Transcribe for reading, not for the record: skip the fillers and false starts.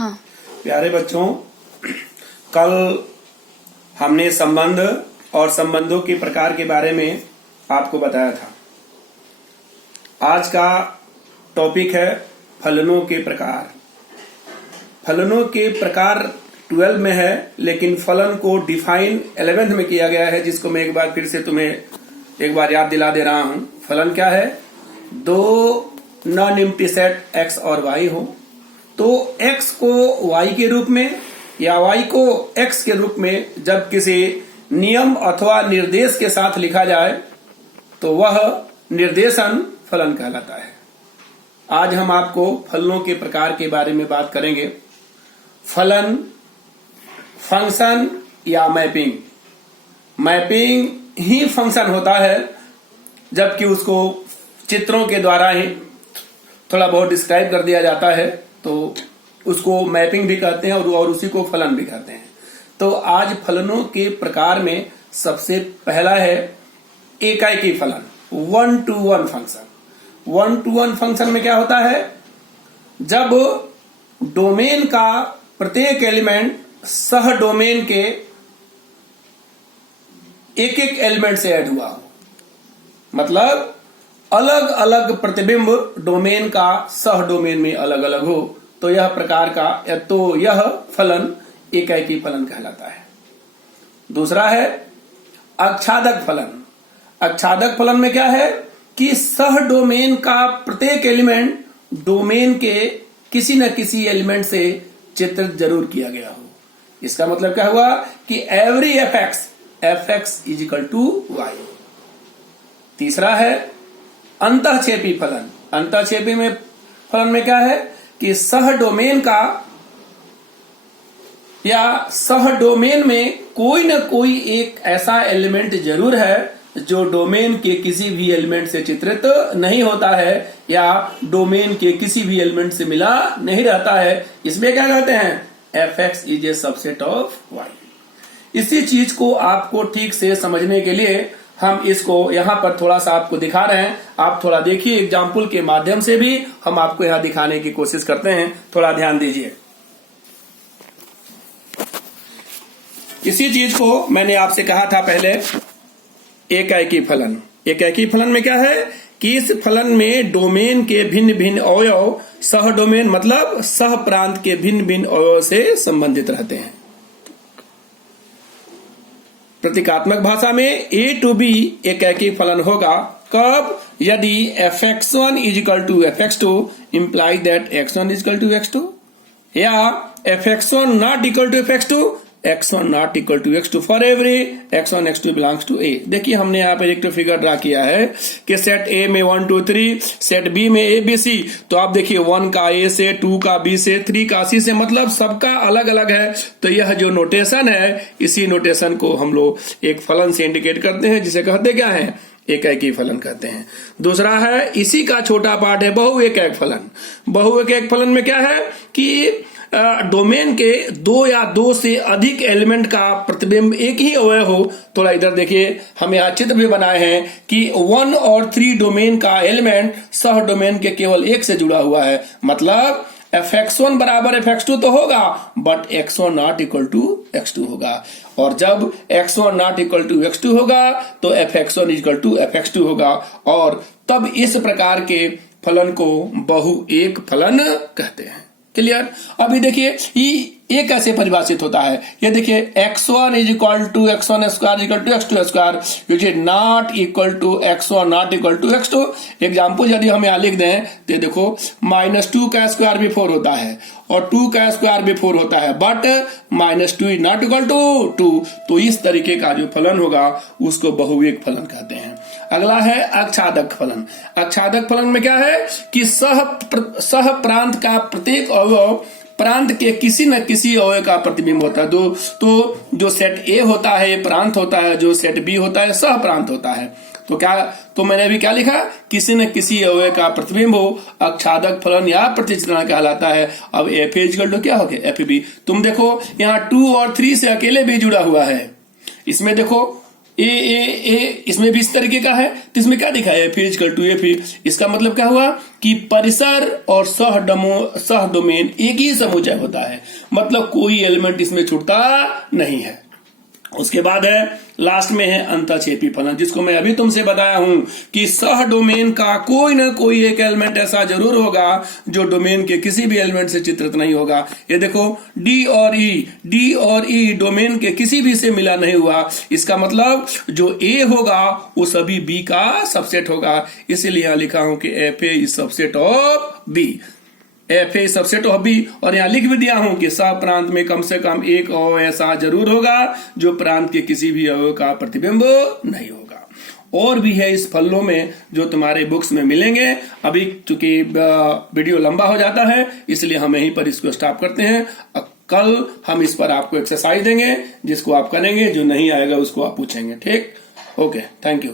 हाँ। प्यारे बच्चों, कल हमने संबंध और संबंधों के प्रकार के बारे में आपको बताया था। आज का टॉपिक है फलनों के प्रकार। फलनों के प्रकार 12 में है, लेकिन फलन को डिफाइन 11th में किया गया है, जिसको मैं एक बार फिर से तुम्हें एक बार याद दिला दे रहा हूं। फलन क्या है? दो नॉन एम्प्टी सेट x और y हो तो x को y के रूप में या y को x के रूप में जब किसी नियम अथवा निर्देश के साथ लिखा जाए तो वह निर्देशन फलन कहलाता है। आज हम आपको फलनों के प्रकार के बारे में बात करेंगे। फलन, फंक्शन या मैपिंग। मैपिंग ही फंक्शन होता है, जबकि उसको चित्रों के द्वारा ही थोड़ा बहुत डिस्क्राइब कर दिया जाता है, तो उसको मैपिंग भी कहते हैं और उसी को फलन भी कहते हैं। तो आज फलनों के प्रकार में सबसे पहला है एकाएकी फलन, 1-to-1 फंक्शन। 1-to-1 फंक्शन में क्या होता है? जब डोमेन का प्रत्येक एलिमेंट सह डोमेन के एक एक एलिमेंट से ऐड हुआ हो, मतलब अलग अलग प्रतिबिंब डोमेन का सह डोमेन में अलग अलग हो, तो यह प्रकार का तो यह फलन एकाएकी फलन कहलाता है। दूसरा है आच्छादक फलन। आच्छादक फलन में क्या है कि सह डोमेन का प्रत्येक एलिमेंट डोमेन के किसी न किसी एलिमेंट से चित्रित जरूर किया गया हो। इसका मतलब क्या हुआ कि every fx is equal to y। तीसरा है अंतःक्षेपी फलन। अंतःक्षेपी में फलन में क्या है कि सह डोमेन का या सह डोमेन में कोई न कोई एक ऐसा एलिमेंट जरूर है जो डोमेन के किसी भी एलिमेंट से चित्रित नहीं होता है या डोमेन के किसी भी एलिमेंट से मिला नहीं रहता है। इसमें क्या कहते हैं? fx is a subset of y। इसी चीज को आपको ठीक से समझने के लिए हम इसको यहां पर थोड़ा सा आपको दिखा रहे हैं। आप थोड़ा देखिए, एग्जाम्पल के माध्यम से भी हम आपको यहां दिखाने की कोशिश करते हैं। थोड़ा ध्यान दीजिए। इसी चीज को मैंने आपसे कहा था पहले, एकाएकी फलन। एकाएकी फलन में क्या है कि इस फलन में डोमेन के भिन्न भिन्न अवयव सह डोमेन मतलब सह प्रांत के भिन्न भिन्न अवयव से संबंधित रहते हैं। प्रतीकात्मक भाषा में a to b एकाएकी फलन होगा कब? यदि fx1 is equal to fx2 implies that x1 is equal to x2, या fx1 not equal to fx2, x1 not equal to x2 for every x1 x2 belongs to a। देखिए, हमने यहाँ पर एक तो फिगर ड्रा किया है कि सेट a में 1 2 3, सेट b में a b c। तो आप देखिए 1 का a से, 2 का b से, 3 का c से, मतलब सबका अलग अलग है। तो यह जो नोटेशन है, इसी नोटेशन को हम लोग एक फलन से इंडिकेट करते हैं, जिसे कहते क्या है? एकाएकी फलन कहते हैं। दूसरा है, इसी का छोटा पार्ट है बहुएकाएक फलन। बहुएकाएक फलन में क्या है कि डोमेन के दो या दो से अधिक एलिमेंट का प्रतिबिंब एक ही अवयव हो। थोड़ा इधर देखिए, हम यहाँ चित्र भी बनाए हैं कि 1 और 3 डोमेन का एलिमेंट सह डोमेन के केवल एक से जुड़ा हुआ है। मतलब fx1 बराबर fx2 तो होगा, but x1 not equal to x2 होगा। और जब x1 not equal to x2 होगा तो fx1 इक्वल टू fx2 होगा, और तब इस प्रकार के फलन को बहुएक फलन कहते हैं। क्लियर? अभी देखिए ये कैसे परिभाषित होता है। ये देखिए x1 is equal to x1 square equal to x2 square, which is not equal to x1 not equal to x2। Example यदि हम यहाँ लिख दें तो देखो -2 का स्क्वायर भी 4 होता है और 2 का स्क्वायर भी 4 होता है, but -2 is not equal to 2। तो इस तरीके का जो फलन होगा उसको बहुएक फलन कहते हैं। अगला है आच्छादक फलन। आच्छादक फलन में क्या है कि सह प्रांत का प्रत्येक अवयव प्रांत के किसी न किसी अवयव का प्रतिबिंब होता है। तो जो सेट ए होता है ये प्रांत होता है, जो सेट बी होता है सह प्रांत होता है। तो मैंने अभी क्या लिखा? किसी न किसी अवयव का प्रतिबिंब हो, आच्छादक फलन या प्रतिचित्रण कहलाता है। अब एफ ए इक्वल टू क्या हो गया? F B. तुम देखो यहाँ 2 और 3 से अकेले भी जुड़ा हुआ है। इसमें देखो ए इसमें भी इस तरीके का है, तो इसमें क्या दिखा है, Fa इक्वल टू Fa। इसका मतलब क्या हुआ कि परिसर और सह डोमेन एक ही समुच्चय होता है, मतलब कोई एलिमेंट इसमें छूटता नहीं है। उसके बाद है लास्ट में है अंतःक्षेपी फलन, जिसको मैं अभी तुमसे बताया हूं कि सह डोमेन का कोई ना कोई एक एलिमेंट ऐसा जरूर होगा जो डोमेन के किसी भी एलिमेंट से चित्रित नहीं होगा। ये देखो डी और ई डोमेन के किसी भी से मिला नहीं हुआ, इसका मतलब जो ए होगा वो सभी बी का सबसेट होगा। इसीलिए यहां लिखा हूं कि F A is subset of B, F A subset of B. और यहां लिख भी दिया हूं कि सह प्रांत में कम से कम एक अवयव ऐसा जरूर होगा जो प्रांत के किसी भी अवयव का प्रतिबिंब नहीं होगा। और भी है इस फलों में जो तुम्हारे बुक्स में मिलेंगे। अभी चूंकि वीडियो लंबा हो जाता है इसलिए हम यहीं पर इसको स्टॉप करते हैं। कल हम इस पर आपको एक्सरसाइज देंगे जिसको आप करेंगे, जो नहीं आएगा उसको आप पूछेंगे। ठीक, ओके, थैंक यू।